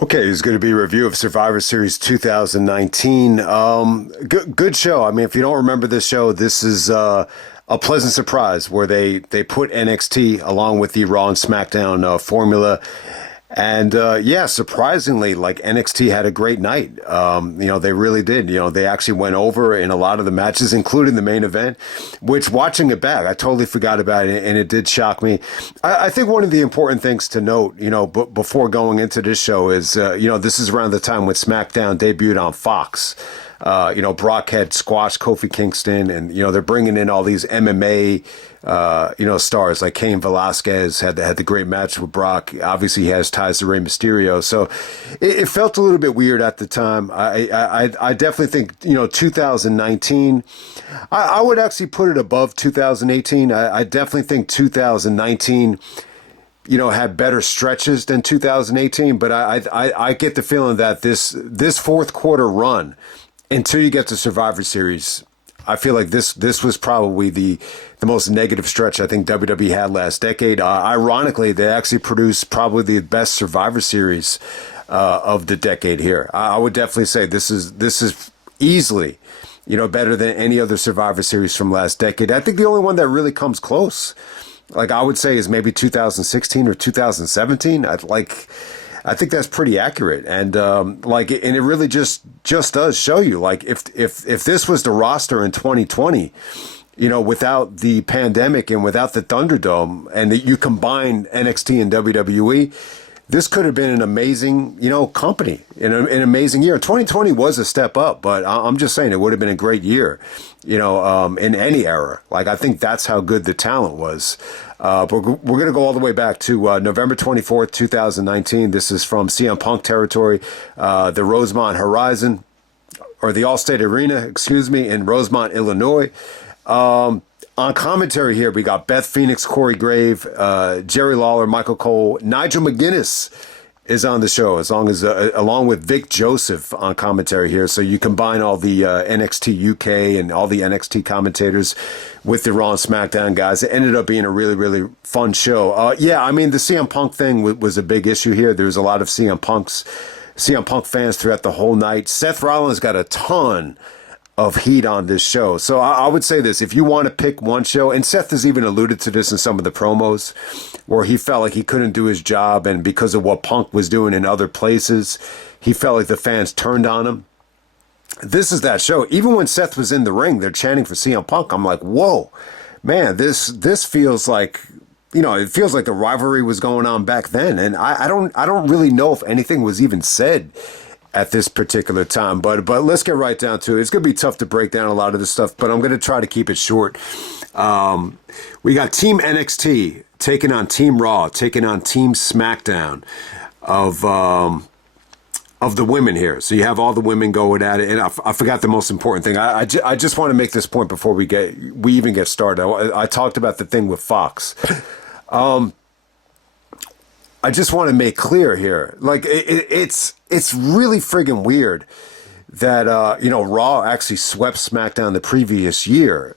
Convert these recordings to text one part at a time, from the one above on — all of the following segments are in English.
Okay, it's going to be a review of Survivor Series 2019. Good show. I mean, if you don't remember this show, this is a pleasant surprise where they put NXT along with the Raw and SmackDown formula. And yeah, surprisingly, like NXT had a great night. They really did. They actually went over in a lot of the matches, including the main event, which watching it back, I totally forgot about it, and it did shock me. I think one of the important things to note, before going into this show is, this is around the time when SmackDown debuted on Fox. Brock had squashed Kofi Kingston, and, they're bringing in all these MMA, stars like Cain Velasquez had the great match with Brock. Obviously, he has ties to Rey Mysterio. So it felt a little bit weird at the time. I definitely think, 2019, I would actually put it above 2018. I definitely think 2019, had better stretches than 2018. But I get the feeling that this fourth quarter run, until you get to Survivor Series, I feel like this was probably the most negative stretch I think WWE had last decade. Ironically, they actually produced probably the best Survivor Series of the decade here. I would definitely say this is easily, better than any other Survivor Series from last decade. I think the only one that really comes close, like I would say, is maybe 2016 or 2017. I think that's pretty accurate, and and it really just does show you, like, if this was the roster in 2020, without the pandemic and without the Thunderdome, and that you combine NXT and WWE, this could have been an amazing, company, an amazing year. 2020 was a step up, but I'm just saying it would have been a great year, in any era. Like, I think that's how good the talent was. But we're going to go all the way back to November 24th, 2019. This is from CM Punk territory, the Rosemont Horizon, or the Allstate Arena, in Rosemont, Illinois. On commentary here, we got Beth Phoenix, Corey Grave, Jerry Lawler, Michael Cole, Nigel McGuinness is on the show, along with Vic Joseph on commentary here. So you combine all the NXT UK and all the NXT commentators with the Raw and SmackDown guys. It ended up being a really, really fun show. The CM Punk thing was a big issue here. There was a lot of CM Punk fans throughout the whole night. Seth Rollins got a ton of heat on this show. So I would say this, if you want to pick one show, and Seth has even alluded to this in some of the promos, where he felt like he couldn't do his job, and because of what Punk was doing in other places, he felt like the fans turned on him. This is that show. Even when Seth was in the ring, they're chanting for CM Punk. I'm like, whoa, man, this feels like, it feels like the rivalry was going on back then. And I don't really know if anything was even said at this particular time, but let's get right down to it. It's going to be tough to break down a lot of this stuff, but I'm going to try to keep it short. We got Team NXT taking on Team Raw, taking on Team SmackDown of the women here. So you have all the women going at it, and I forgot the most important thing. I just want to make this point before we even get started. I talked about the thing with Fox. I just want to make clear here, like, it's really friggin' weird that, Raw actually swept SmackDown the previous year.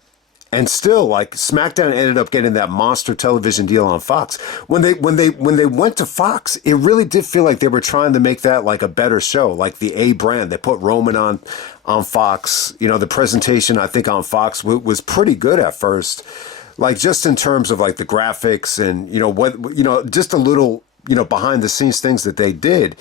And still, like, SmackDown ended up getting that monster television deal on Fox. When they went to Fox, it really did feel like they were trying to make that like a better show, like the A brand. They put Roman on Fox. The presentation, I think, on Fox was pretty good at first. Like, just in terms of like the graphics and, just a little, behind the scenes things that they did.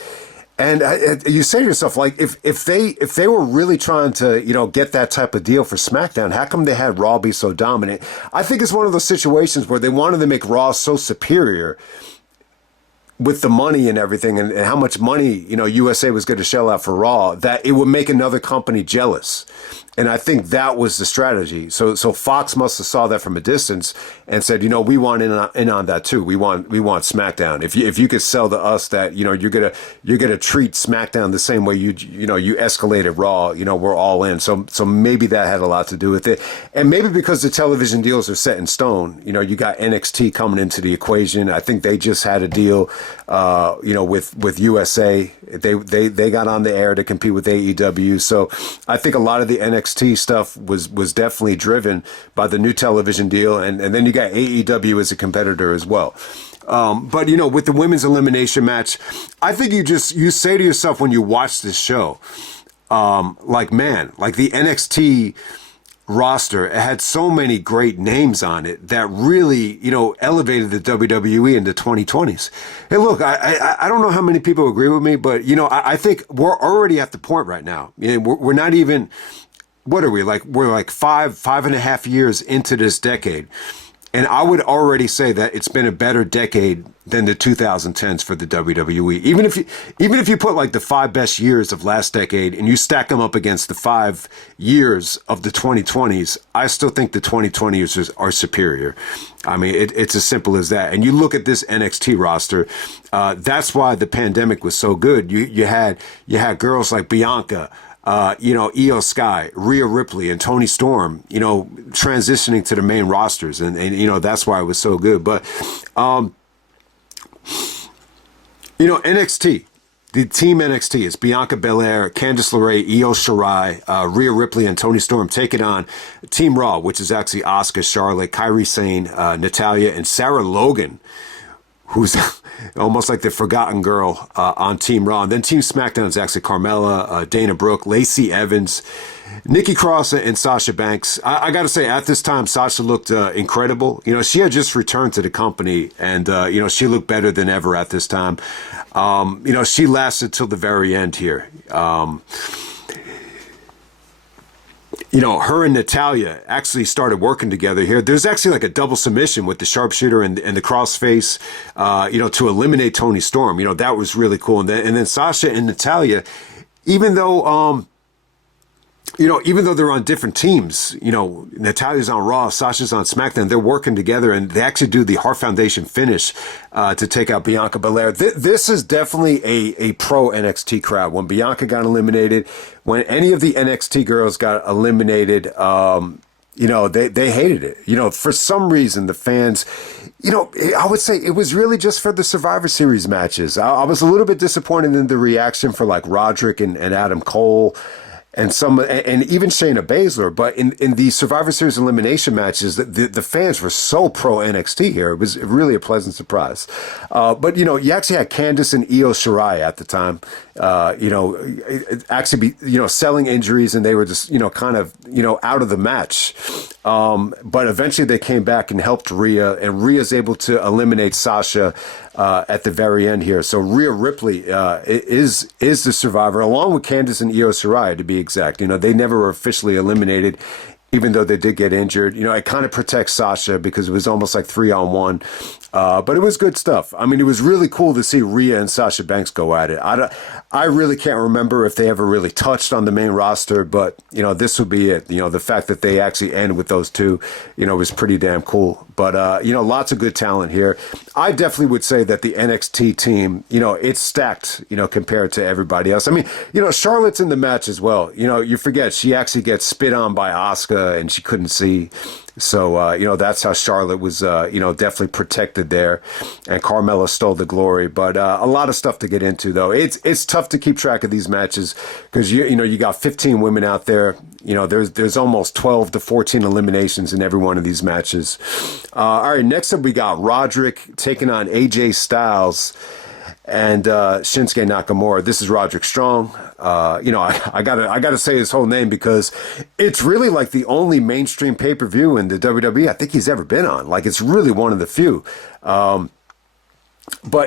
And you say to yourself, like, if they were really trying to, get that type of deal for SmackDown, how come they had Raw be so dominant? I think it's one of those situations where they wanted to make Raw so superior with the money and everything, and how much money, USA was going to shell out for Raw, that it would make another company jealous. And I think that was the strategy. So Fox must have saw that from a distance and said, we want in on that too. We want SmackDown. If you could sell to us that, you're gonna treat SmackDown the same way you escalated Raw, we're all in. So maybe that had a lot to do with it. And maybe because the television deals are set in stone, you got NXT coming into the equation. I think they just had a deal, with USA. They got on the air to compete with AEW. So I think a lot of the NXT stuff was definitely driven by the new television deal, and then you got AEW as a competitor as well. But with the women's elimination match, I think you say to yourself when you watch this show, man, like the NXT roster, it had so many great names on it that really, elevated the WWE in the 2020s. Hey, look, I don't know how many people agree with me, but, I think we're already at the point right now. We're not even, what are we, like, we're like 5.5 years into this decade. And I would already say that it's been a better decade than the 2010s for the WWE. Even if you put like the 5 best years of last decade and you stack them up against the 5 years of the 2020s, I still think the 2020s are superior. I mean, it's as simple as that. And you look at this NXT roster, that's why the pandemic was so good. You had girls like Bianca, Io Sky, Rhea Ripley, and Toni Storm, transitioning to the main rosters. And that's why it was so good. But, NXT, the team NXT is Bianca Belair, Candice LeRae, Io Shirai, Rhea Ripley, and Toni Storm taking on Team Raw, which is actually Asuka, Charlotte, Kairi Sane, Natalya, and Sarah Logan, who's almost like the forgotten girl on Team Raw. And then Team SmackDown is actually Carmella, Dana Brooke, Lacey Evans, Nikki Cross, and Sasha Banks. I got to say, at this time, Sasha looked incredible. She had just returned to the company, and, she looked better than ever at this time. She lasted till the very end here. Her and Natalya actually started working together here. There's actually like a double submission with the sharpshooter and the crossface, to eliminate Toni Storm. That was really cool. And then Sasha and Natalya, even though they're on different teams, Natalya's on Raw, Sasha's on SmackDown, they're working together, and they actually do the Heart Foundation finish to take out Bianca Belair. This is definitely a pro NXT crowd. When Bianca got eliminated, when any of the NXT girls got eliminated, they hated it. For some reason, the fans, I would say it was really just for the Survivor Series matches. I was a little bit disappointed in the reaction for like Roderick and Adam Cole, and even Shayna Baszler, but in the Survivor Series elimination matches, the fans were so pro NXT here. It was really a pleasant surprise. But you actually had Candice and Io Shirai at the time, selling injuries, and they were just kind of out of the match. But eventually they came back and helped Rhea, and Rhea's able to eliminate Sasha at the very end here. So Rhea Ripley is the survivor, along with Candice and Io Shirai, to be exact. They never were officially eliminated, even though they did get injured. It kind of protects Sasha because it was almost like 3-on-1. But it was good stuff. I mean, it was really cool to see Rhea and Sasha Banks go at it. I really can't remember if they ever really touched on the main roster, but, this would be it. The fact that they actually end with those two, was pretty damn cool. But, lots of good talent here. I definitely would say that the NXT team, it's stacked, compared to everybody else. I mean, Charlotte's in the match as well. You forget she actually gets spit on by Asuka and she couldn't see. So, that's how Charlotte was, definitely protected there. And Carmella stole the glory. But a lot of stuff to get into, though. It's tough to keep track of these matches because, you got 15 women out there. There's almost 12 to 14 eliminations in every one of these matches. All right, next up we got Roderick taking on AJ Styles and Shinsuke Nakamura. This is Roderick Strong. I gotta say his whole name because it's really like the only mainstream pay-per-view in the WWE I think he's ever been on. Like, it's really one of the few. But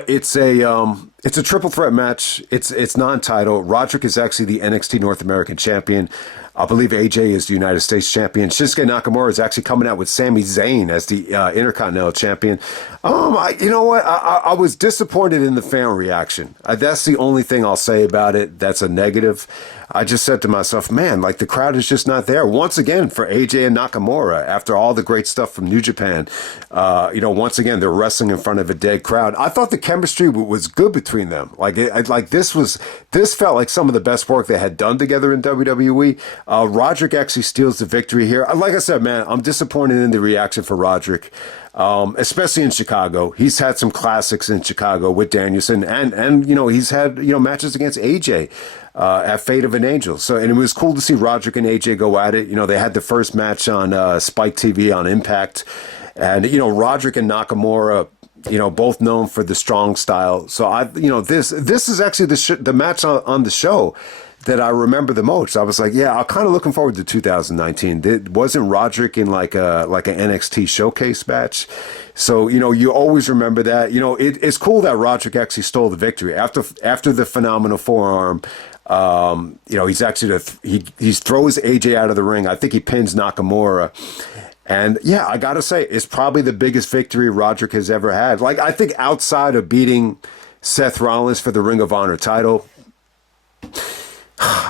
it's a triple threat match. It's non-title. Roderick is actually the NXT North American champion. I believe AJ is the United States champion. Shinsuke Nakamura is actually coming out with Sami Zayn as the Intercontinental champion. You know what? I was disappointed in the fan reaction. That's the only thing I'll say about it. That's a negative. I just said to myself, man, like the crowd is just not there. Once again, for AJ and Nakamura, after all the great stuff from New Japan, once again, they're wrestling in front of a dead crowd. I thought the chemistry was good between them. This felt like some of the best work they had done together in WWE. Roderick actually steals the victory here. Like I said, man, I'm disappointed in the reaction for Roderick. Especially in Chicago. He's had some classics in Chicago with Danielson, and he's had matches against AJ at Fate of an Angel. So, and it was cool to see Roderick and AJ go at it. They had the first match on Spike TV on Impact, and Roderick and Nakamura, both known for the strong style. So this is actually the match on the show that I remember the most. I was like, yeah, I'm kind of looking forward to 2019. Wasn't Roderick in like an NXT showcase match? So, you always remember that. It's cool that Roderick actually stole the victory after the phenomenal forearm. He's actually he throws AJ out of the ring. I think he pins Nakamura. And yeah, I got to say, it's probably the biggest victory Roderick has ever had. Like, I think outside of beating Seth Rollins for the Ring of Honor title,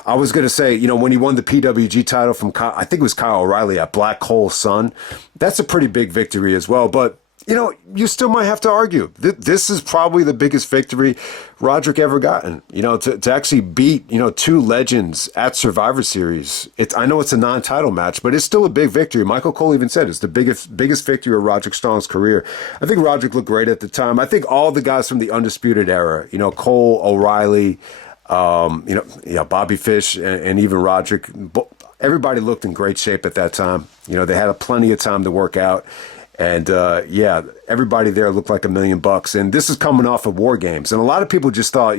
I was going to say, when he won the PWG title from, I think it was Kyle O'Reilly at Black Hole Sun, that's a pretty big victory as well. But, you still might have to argue. This is probably the biggest victory Roderick ever gotten. To actually beat, two legends at Survivor Series. I know it's a non-title match, but it's still a big victory. Michael Cole even said it's the biggest victory of Roderick Strong's career. I think Roderick looked great at the time. I think all the guys from the Undisputed Era, Cole, O'Reilly, Bobby Fish, and even Roderick, everybody looked in great shape at that time. They had plenty of time to work out. And everybody there looked like $1 million. And this is coming off of War Games. And a lot of people just thought,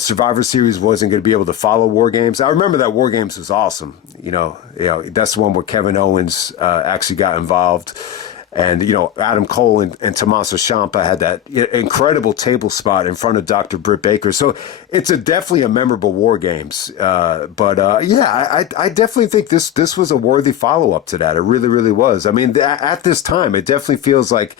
Survivor Series wasn't going to be able to follow War Games. I remember that War Games was awesome. That's the one where Kevin Owens actually got involved. And, Adam Cole and Tommaso Ciampa had that incredible table spot in front of Dr. Britt Baker. So it's definitely a memorable War Games. I definitely think this was a worthy follow-up to that. It really, really was. I mean, at this time, it definitely feels like,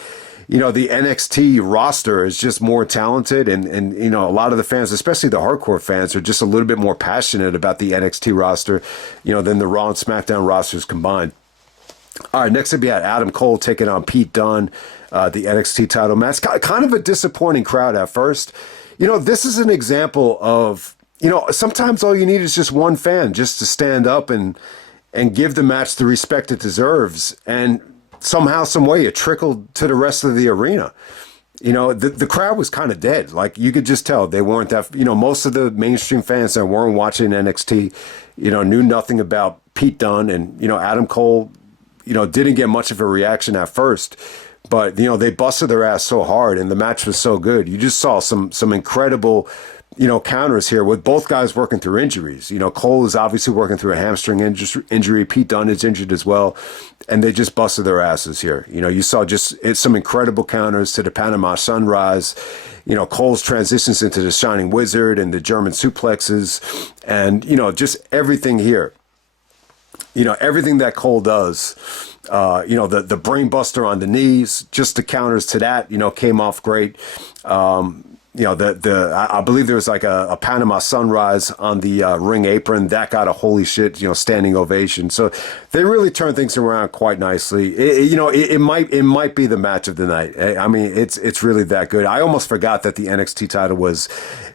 the NXT roster is just more talented. And a lot of the fans, especially the hardcore fans, are just a little bit more passionate about the NXT roster, than the Raw and SmackDown rosters combined. All right, next up we had Adam Cole taking on Pete Dunne, the NXT title match. Kind of a disappointing crowd at first. This is an example of, sometimes all you need is just one fan just to stand up and give the match the respect it deserves. And somehow, some way, it trickled to the rest of the arena. The crowd was kind of dead. Like, you could just tell they weren't that, most of the mainstream fans that weren't watching NXT, knew nothing about Pete Dunne and, Adam Cole, didn't get much of a reaction at first, but, they busted their ass so hard and the match was so good. You just saw some incredible, counters here with both guys working through injuries. Cole is obviously working through a hamstring injury. Pete Dunne is injured as well. And they just busted their asses here. You saw some incredible counters to the Panama Sunrise. Cole's transitions into the Shining Wizard and the German suplexes and, just everything here. Everything that Cole does, the brain buster on the knees, just the counters to that, came off great. I believe there was like a Panama Sunrise on the ring apron that got a holy shit, standing ovation. So they really turned things around quite nicely. It might be the match of the night. I mean, it's really that good. I almost forgot that the NXT title was,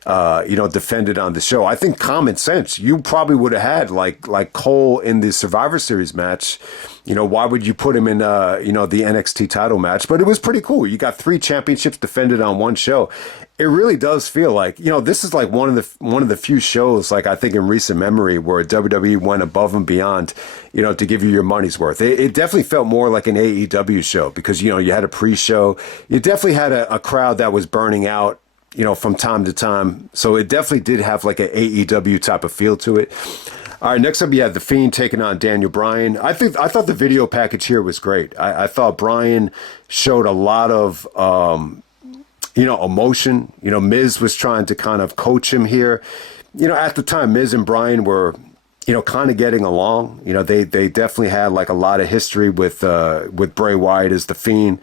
defended on the show. I think common sense, you probably would have had like Cole in the Survivor Series match. Why would you put him in, the NXT title match? But it was pretty cool. You got 3 championships defended on one show. It really does feel like, this is like one of the few shows, like I think in recent memory, where WWE went above and beyond, to give you your money's worth. It definitely felt more like an AEW show because, you had a pre-show. You definitely had a crowd that was burning out, from time to time. So it definitely did have like an AEW type of feel to it. All right, next up you had The Fiend taking on Daniel Bryan. I thought the video package here was great. I thought Bryan showed a lot of, emotion. Miz was trying to kind of coach him here. At the time, Miz and Bryan were, kind of getting along. They definitely had like a lot of history with Bray Wyatt as the Fiend.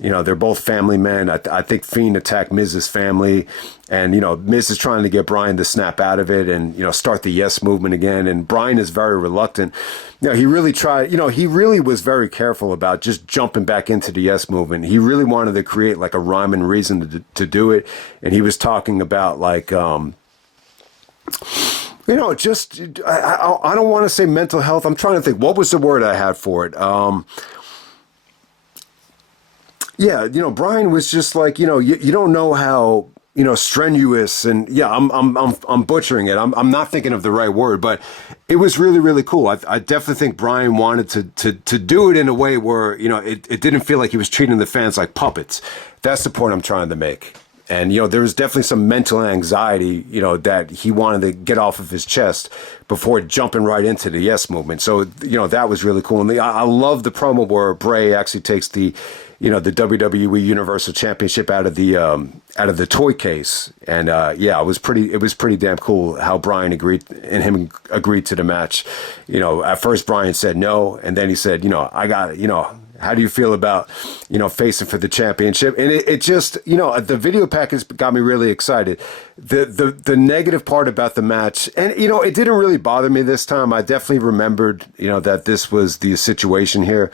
They're both family men. I think Fiend attacked Miz's family, and Miz is trying to get Bryan to snap out of it and start the yes movement again. And Bryan is very reluctant. He really tried. He really was very careful about just jumping back into the yes movement. He really wanted to create like a rhyme and reason to do it, and he was talking about like. I don't want to say mental health. I'm trying to think. What was the word I had for it? Bryan was just like, you don't know how strenuous, and yeah, I'm butchering it. I'm not thinking of the right word, but it was really, really cool. I definitely think Bryan wanted to do it in a way where, it didn't feel like he was treating the fans like puppets. That's the point I'm trying to make. And, there was definitely some mental anxiety, that he wanted to get off of his chest before jumping right into the yes movement. So, that was really cool. And I love the promo where Bray actually takes the WWE Universal Championship out of the toy case. And, it was pretty damn cool how Bryan agreed to the match. At first Bryan said no. And then he said, I got it, how do you feel about, facing for the championship? And it just, the video package got me really excited. The negative part about the match, and, it didn't really bother me this time. I definitely remembered, that this was the situation here.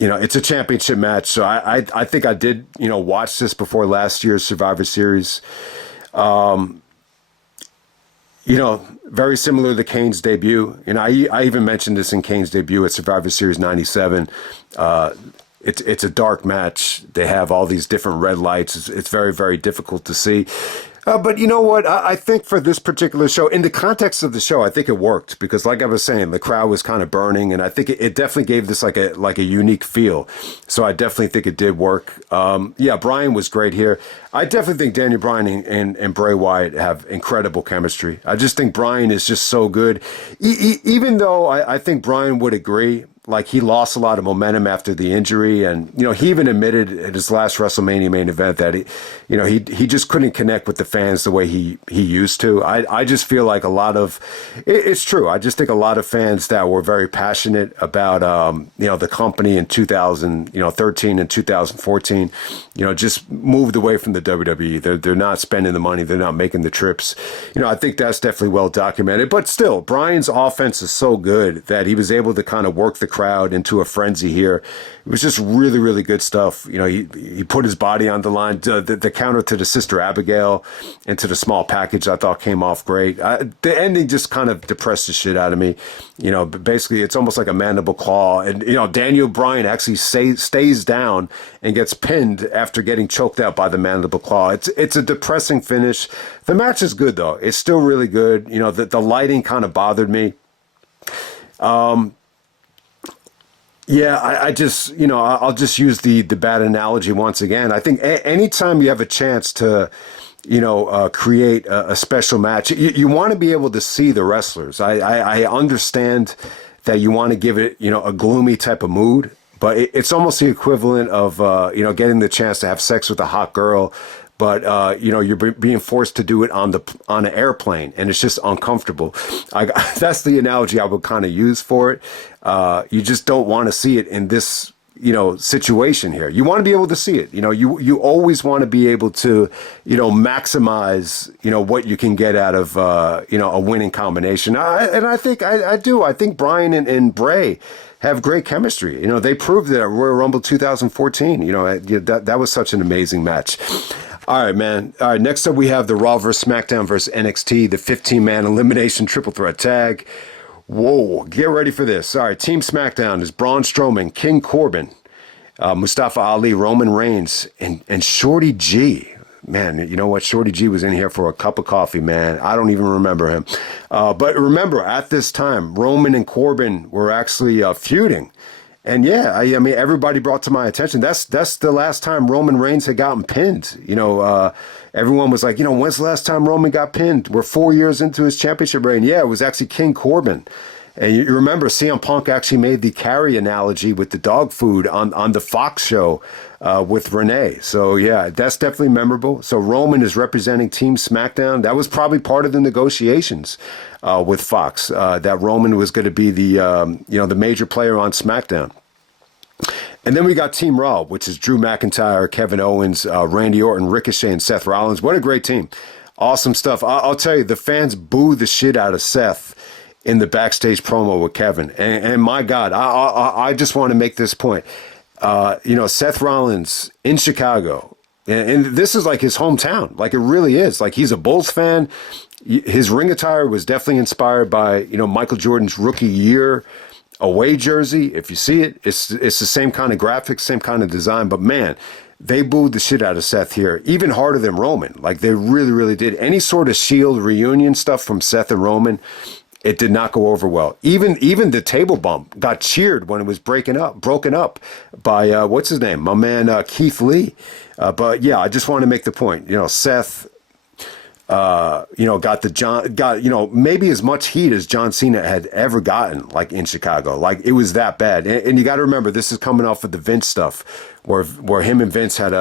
It's a championship match. So I think I did, watch this before last year's Survivor Series. Very similar to Kane's debut. I even mentioned this in Kane's debut at Survivor Series 97. It's a dark match. They have all these different red lights. It's very, very difficult to see. But you know what? I think for this particular show, in the context of the show, I think it worked because, like I was saying, the crowd was kind of burning, and I think it definitely gave this like a unique feel. So I definitely think it did work. Bryan was great here. I definitely think Daniel Bryan and Bray Wyatt have incredible chemistry. I just think Bryan is just so good. Even though I think Bryan would agree, like he lost a lot of momentum after the injury, and he even admitted at his last WrestleMania main event that he just couldn't connect with the fans the way he used to. I just feel like a lot of it's true. I just think a lot of fans that were very passionate about the company in 2013 and 2014, just moved away from the WWE. They're not spending the money. They're not making the trips. I think that's definitely well documented. But still, Bryan's offense is so good that he was able to kind of work the crowd into a frenzy here. It was just really, really good stuff. He put his body on the line. The counter to the Sister Abigail into the small package I thought came off great. The ending just kind of depressed the shit out of me. But basically it's almost like a mandible claw. And, Daniel Bryan actually stays down and gets pinned after getting choked out by the mandible claw. It's a depressing finish. The match is good, though. It's still really good. The lighting kind of bothered me. I just, I'll just use the bad analogy once again. I think anytime you have a chance to, create a special match, you want to be able to see the wrestlers. I understand that you want to give it, a gloomy type of mood, but it's almost the equivalent of, getting the chance to have sex with a hot girl. But, you're being forced to do it on an airplane, and it's just uncomfortable. That's the analogy I would kind of use for it. You just don't want to see it in this, situation here. You want to be able to see it. You always want to be able to, maximize, what you can get out of, a winning combination. And I think I do. I think Bryan and Bray have great chemistry. They proved it at Royal Rumble 2014. That was such an amazing match. All right, man. All right, next up we have the Raw vs. Smackdown vs. NXT, the 15-man elimination triple threat tag. Whoa, get ready for this. All right, Team SmackDown is Braun Strowman, King Corbin, Mustafa Ali, Roman Reigns, and Shorty G. Man, you know what? Shorty G was in here for a cup of coffee, man. I don't even remember him. But remember, at this time, Roman and Corbin were actually feuding. And yeah, I mean, everybody brought to my attention. That's the last time Roman Reigns had gotten pinned. Everyone was like, when's the last time Roman got pinned? We're 4 years into his championship reign. Yeah, it was actually King Corbin. And you remember CM Punk actually made the Carrie analogy with the dog food on the Fox show with Renee. So yeah, that's definitely memorable. So Roman is representing Team SmackDown. That was probably part of the negotiations with Fox, that Roman was going to be the major player on SmackDown. And then we got Team Raw, which is Drew McIntyre, Kevin Owens, Randy Orton, Ricochet, and Seth Rollins. What a great team. Awesome stuff. I'll tell you, the fans booed the shit out of Seth in the backstage promo with Kevin. And my God, I just want to make this point. Seth Rollins in Chicago, and this is like his hometown. Like it really is. Like he's a Bulls fan. His ring attire was definitely inspired by, Michael Jordan's rookie year away jersey. If you see it, it's the same kind of graphics, same kind of design. But man, they booed the shit out of Seth here, even harder than Roman. Like, they really, really did. Any sort of Shield reunion stuff from Seth and Roman, it did not go over well. Even the table bump got cheered when it was broken up by what's his name, my man Keith Lee. But yeah, I just want to make the point. Seth, got maybe as much heat as John Cena had ever gotten, like in Chicago. Like, it was that bad. And you got to remember, this is coming off of the Vince stuff, where him and Vince had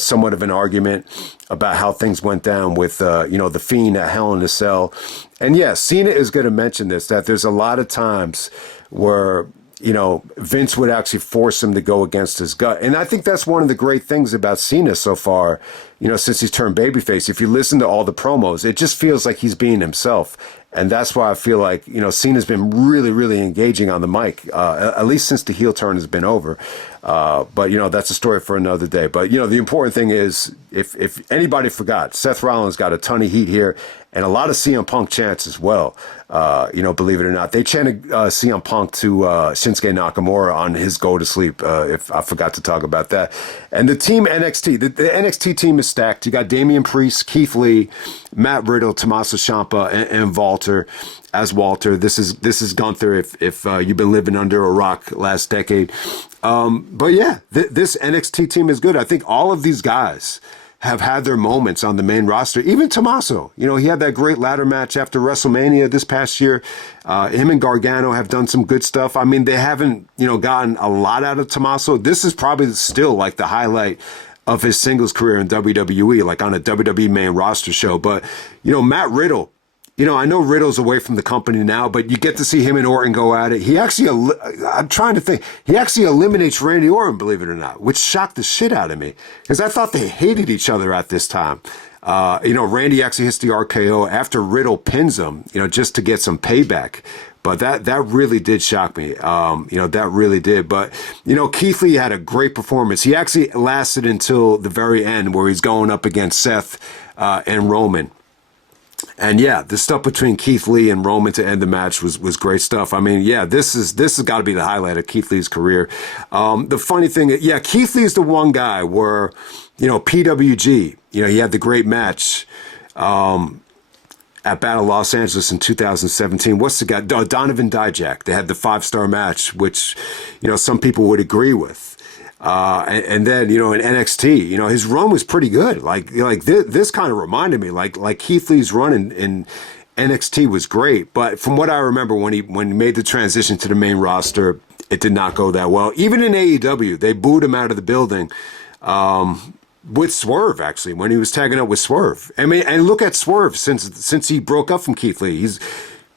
somewhat of an argument about how things went down with the Fiend at Hell in a Cell. And yeah, Cena is going to mention this, that there's a lot of times where Vince would actually force him to go against his gut. And I think that's one of the great things about Cena so far, since he's turned babyface. If you listen to all the promos, it just feels like he's being himself. And that's why I feel like, Cena's been really, really engaging on the mic, at least since the heel turn has been over. But that's a story for another day. But, the important thing is, if anybody forgot, Seth Rollins got a ton of heat here and a lot of CM Punk chants as well. Believe it or not, they chanted CM Punk to Shinsuke Nakamura on his go to sleep. If I forgot to talk about that. And the team NXT, the NXT team is stacked. You got Damian Priest, Keith Lee, Matt Riddle, Tommaso Ciampa, and Walter. As Walter, this is Gunther. If you've been living under a rock last decade, but yeah, this NXT team is good. I think all of these guys have had their moments on the main roster. Even Tommaso, he had that great ladder match after WrestleMania this past year. Him and Gargano have done some good stuff. I mean, they haven't, gotten a lot out of Tommaso. This is probably still like the highlight of his singles career in WWE, like on a WWE main roster show. But, Matt Riddle, I know Riddle's away from the company now, but you get to see him and Orton go at it. He actually, I'm trying to think, he actually eliminates Randy Orton, believe it or not, which shocked the shit out of me because I thought they hated each other at this time. Randy actually hits the RKO after Riddle pins him, just to get some payback. But that really did shock me. That really did. But, Keith Lee had a great performance. He actually lasted until the very end where he's going up against Seth and Roman. And yeah, the stuff between Keith Lee and Roman to end the match was great stuff. I mean, yeah, this has got to be the highlight of Keith Lee's career. The funny thing, yeah, Keith Lee's the one guy where, PWG, he had the great match at Battle of Los Angeles in 2017. What's the guy? Donovan Dijak. They had the 5-star match, which, some people would agree with. And then, in NXT, his run was pretty good. Like this kind of reminded me, like Keith Lee's run in NXT was great. But from what I remember, when he made the transition to the main roster, it did not go that well. Even in AEW, they booed him out of the building, with Swerve, actually, when he was tagging up with Swerve. I mean, and look at Swerve since he broke up from Keith Lee. He's,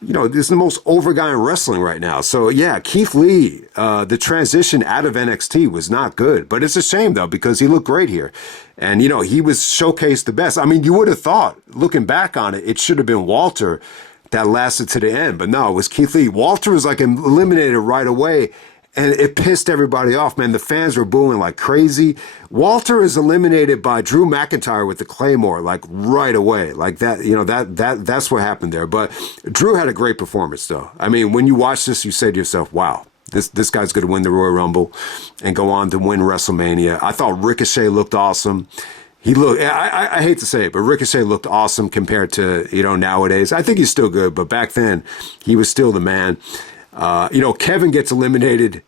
this is the most over guy in wrestling right now. So, yeah, Keith Lee, the transition out of NXT was not good. But it's a shame, though, because he looked great here. And, he was showcased the best. I mean, you would have thought, looking back on it, it should have been Walter that lasted to the end. But no, it was Keith Lee. Walter was, eliminated right away. And it pissed everybody off, man. The fans were booing like crazy. Walter is eliminated by Drew McIntyre with the Claymore, right away. Like that, that's what happened there. But Drew had a great performance, though. I mean, when you watch this, you say to yourself, wow, this guy's going to win the Royal Rumble and go on to win WrestleMania. I thought Ricochet looked awesome. He looked, I hate to say it, but Ricochet looked awesome compared to, nowadays. I think he's still good, but back then, he was still the man. Kevin gets eliminated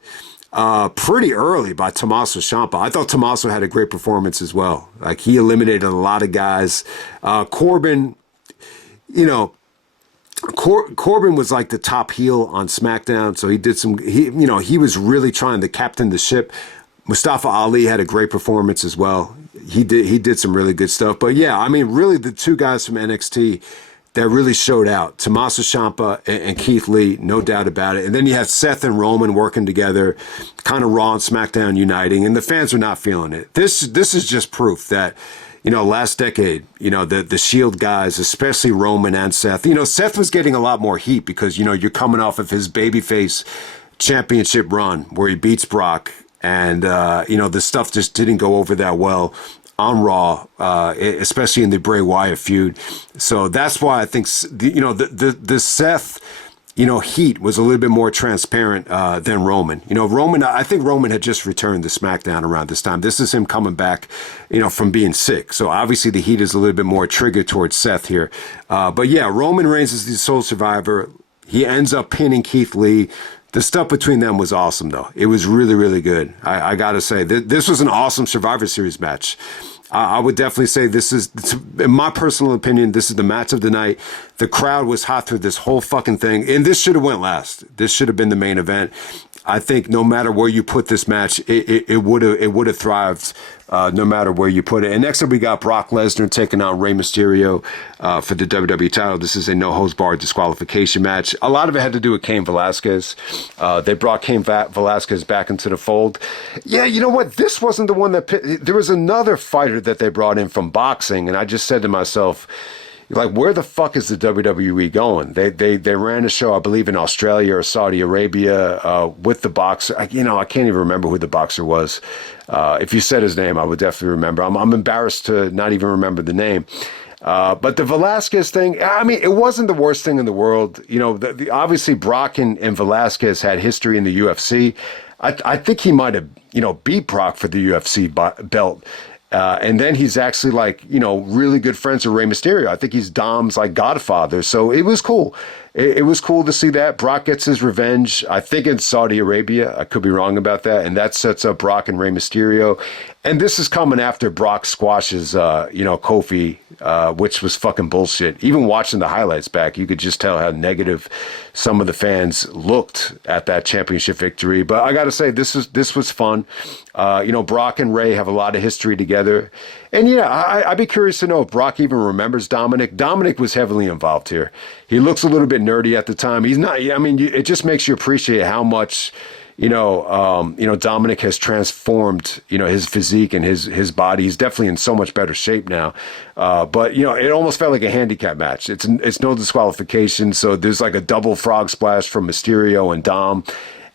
pretty early by Tommaso Ciampa. I thought Tommaso had a great performance as well. Like, he eliminated a lot of guys. Corbin, Corbin was like the top heel on SmackDown, so he did he was really trying to captain the ship. Mustafa Ali had a great performance as well. He did some really good stuff. But yeah, I mean, really the two guys from NXT that really showed out, Tommaso Ciampa and Keith Lee, no doubt about it. And then you have Seth and Roman working together, kind of Raw and SmackDown uniting, and the fans are not feeling it. This is just proof that, last decade, the Shield guys, especially Roman and Seth, Seth was getting a lot more heat because, you're coming off of his babyface championship run where he beats Brock, and, the stuff just didn't go over that well on Raw, especially in the Bray Wyatt feud. So that's why I think, the Seth Heat was a little bit more transparent than Roman. Roman, I think Roman had just returned to SmackDown around this time. This is him coming back, from being sick. So obviously the heat is a little bit more triggered towards Seth here. But yeah, Roman Reigns is the sole survivor. He ends up pinning Keith Lee. The stuff between them was awesome, though. It was really, really good. I got to say, this was an awesome Survivor Series match. I would definitely say this is, in my personal opinion, this is the match of the night. The crowd was hot through this whole fucking thing, and this should have went last. This should have been the main event. I think no matter where you put this match, it would have thrived no matter where you put it. And next up, we got Brock Lesnar taking on Rey Mysterio for the WWE title. This is a no-holds-barred disqualification match. A lot of it had to do with Cain Velasquez. They brought Cain Velasquez back into the fold. Yeah, you know what? This wasn't the one that... There was another fighter that they brought in from boxing, and I just said to myself... Like, where the fuck is the WWE going? They ran a show, I believe, in Australia or Saudi Arabia with the boxer. I can't even remember who the boxer was. If you said his name, I would definitely remember. I'm embarrassed to not even remember the name. But the Velasquez thing, I mean, it wasn't the worst thing in the world. Obviously, Brock and Velasquez had history in the UFC. I think he might have, beat Brock for the UFC belt. And then he's actually really good friends with Rey Mysterio. I think he's Dom's godfather. So it was cool. It was cool to see that. Brock gets his revenge, I think in Saudi Arabia. I could be wrong about that. And that sets up Brock and Rey Mysterio. And this is coming after Brock squashes, Kofi, which was fucking bullshit. Even watching the highlights back, you could just tell how negative some of the fans looked at that championship victory. But I got to say, this was fun. Brock and Rey have a lot of history together. And I'd be curious to know if Brock even remembers Dominic. Dominic was heavily involved here. He looks a little bit nerdy at the time. He's not, it just makes you appreciate how much, Dominic has transformed, his physique and his body. He's definitely in so much better shape now. But it almost felt like a handicap match. It's no disqualification. So there's like a double frog splash from Mysterio and Dom.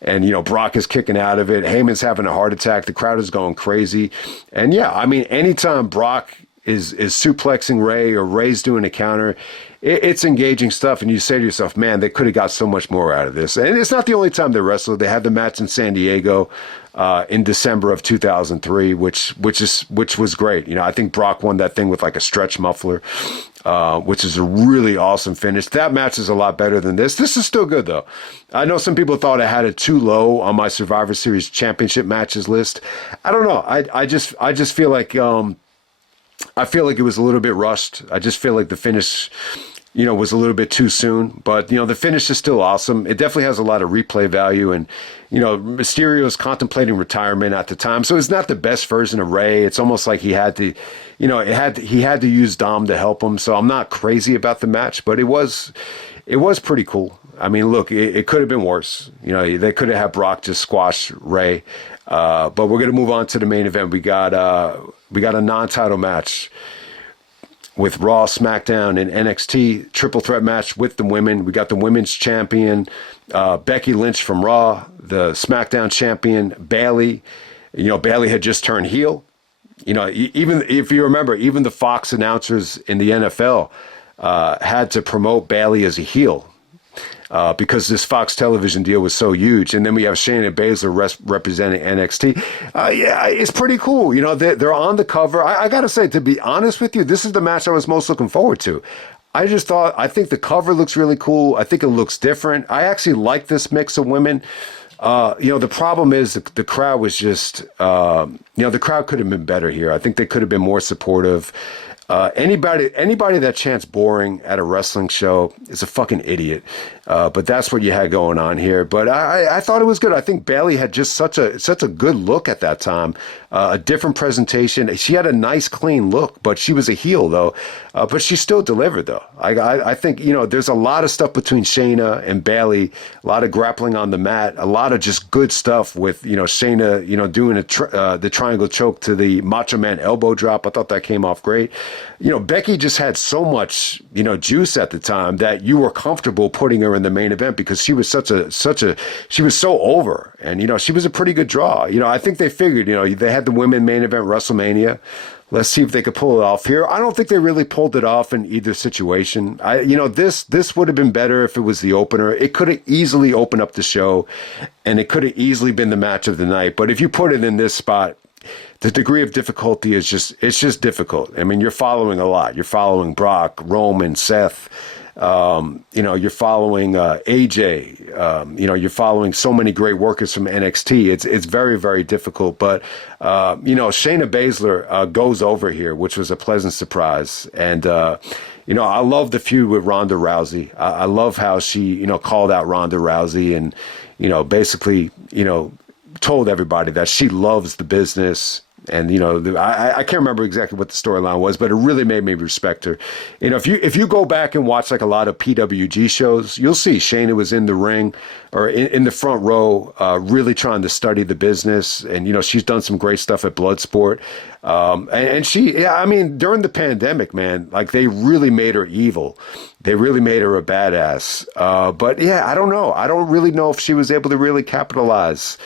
And, Brock is kicking out of it. Heyman's having a heart attack. The crowd is going crazy. And anytime Brock is suplexing Rey or Rey's doing a counter, it's engaging stuff. And you say to yourself, man, they could have got so much more out of this. And it's not the only time they wrestled. They had the match in San Diego in December of 2003, which was great. I think Brock won that thing with like a stretch muffler, which is a really awesome finish. That match is a lot better than this. This is still good, though. I know some people thought I had it too low on my Survivor Series championship matches list. I don't know. I just feel like I feel like it was a little bit rushed. I just feel like the finish, was a little bit too soon. But, the finish is still awesome. It definitely has a lot of replay value. And, Mysterio is contemplating retirement at the time. So it's not the best version of Rey. It's almost like he had to, he had to use Dom to help him. So I'm not crazy about the match, but it was pretty cool. I mean, look, it could have been worse. They could have had Brock just squash Rey. But we're going to move on to the main event. We got a non-title match with Raw, SmackDown, and NXT triple threat match with the women. We got the women's champion, Becky Lynch from Raw, the SmackDown champion, Bayley. Bayley had just turned heel. Even if you remember, even the Fox announcers in the NFL had to promote Bayley as a heel. Because this Fox television deal was so huge. And then we have Shayna Baszler representing NXT. It's pretty cool. They're on the cover. I got to say, to be honest with you, this is the match I was most looking forward to. I think the cover looks really cool. I think it looks different. I actually like this mix of women. The problem is the crowd was just, the crowd could have been better here. I think they could have been more supportive. Anybody that chants boring at a wrestling show is a fucking idiot. But that's what you had going on here. But I thought it was good. I think Bayley had just such a good look at that time. A different presentation. She had a nice, clean look, but she was a heel though. But she still delivered though. I think, there's a lot of stuff between Shayna and Bayley, a lot of grappling on the mat, a lot of just good stuff with, Shayna, doing the triangle choke to the Macho Man elbow drop. I thought that came off great. Becky just had so much, juice at the time that you were comfortable putting her in the main event because she was she was so over, and she was a pretty good draw. I think they figured, they had the women main event WrestleMania Let's see if they could pull it off here. I don't think they really pulled it off in either situation. This would have been better if it was the opener. It could have easily opened up the show, and it could have easily been the match of the night. But if you put it in this spot, the degree of difficulty is just difficult. I mean, you're following a lot. You're following Brock, Roman, Seth. You're following AJ. You're following so many great workers from NXT. It's very, very difficult. But Shayna Baszler goes over here, which was a pleasant surprise. And I love the feud with Ronda Rousey. I love how she called out Ronda Rousey and basically told everybody that she loves the business. And I can't remember exactly what the storyline was, but it really made me respect her. If you go back and watch like a lot of PWG shows, you'll see Shayna was in the ring or in the front row, really trying to study the business. And she's done some great stuff at Bloodsport. And she, during the pandemic, man, like they really made her evil. They really made her a badass. But yeah, I don't know. I don't really know if she was able to really capitalize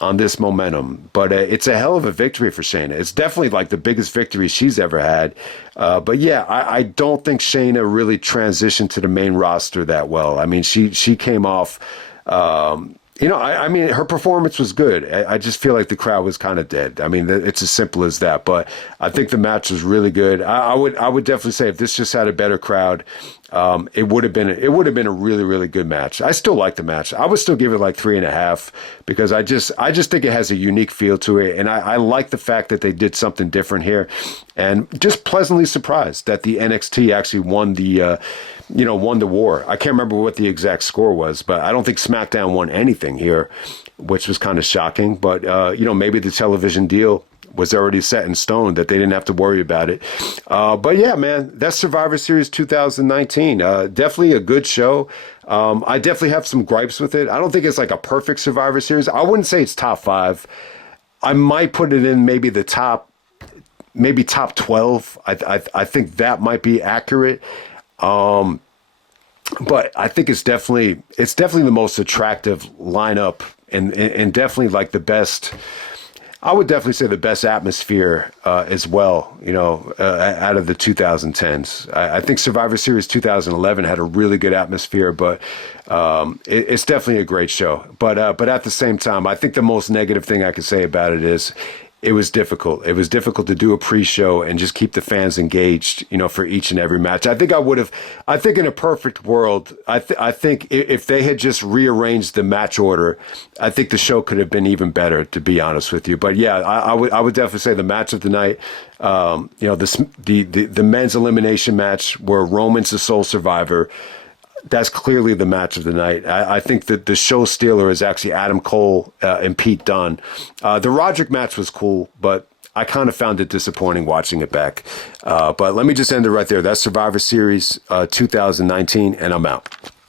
on this momentum, but it's a hell of a victory for Shayna. It's definitely like the biggest victory she's ever had. But yeah, I don't think Shayna really transitioned to the main roster that well. I mean, she came off, her performance was good. I just feel like the crowd was kind of dead. I mean, it's as simple as that. But I think the match was really good. I would definitely say if this just had a better crowd, it would have been a really, really good match. I still like the match. I would still give it like 3.5 because I just think it has a unique feel to it, and I like the fact that they did something different here, and just pleasantly surprised that the NXT actually won the war. I can't remember what the exact score was, but I don't think SmackDown won anything here, which was kind of shocking. But maybe the television deal was already set in stone that they didn't have to worry about it. But yeah, man, that's Survivor Series 2019. Definitely a good show. I definitely have some gripes with it. I don't think it's like a perfect Survivor Series. I wouldn't say it's top 5. I might put it in maybe the top 12. I think that might be accurate. But I think it's definitely the most attractive lineup and definitely like the best. I would definitely say the best atmosphere as well, out of the 2010s. I think Survivor Series 2011 had a really good atmosphere, but it's definitely a great show. But at the same time, I think the most negative thing I could say about it is it was difficult. It was difficult to do a pre-show and just keep the fans engaged, for each and every match. I think in a perfect world, I think if they had just rearranged the match order, I think the show could have been even better, to be honest with you. But yeah, I would definitely say the match of the night, the men's elimination match where Roman's the sole survivor. That's clearly the match of the night. I think that the show stealer is actually Adam Cole and Pete Dunne. The Roderick match was cool, but I kind of found it disappointing watching it back. But let me just end it right there. That's Survivor Series 2019, and I'm out.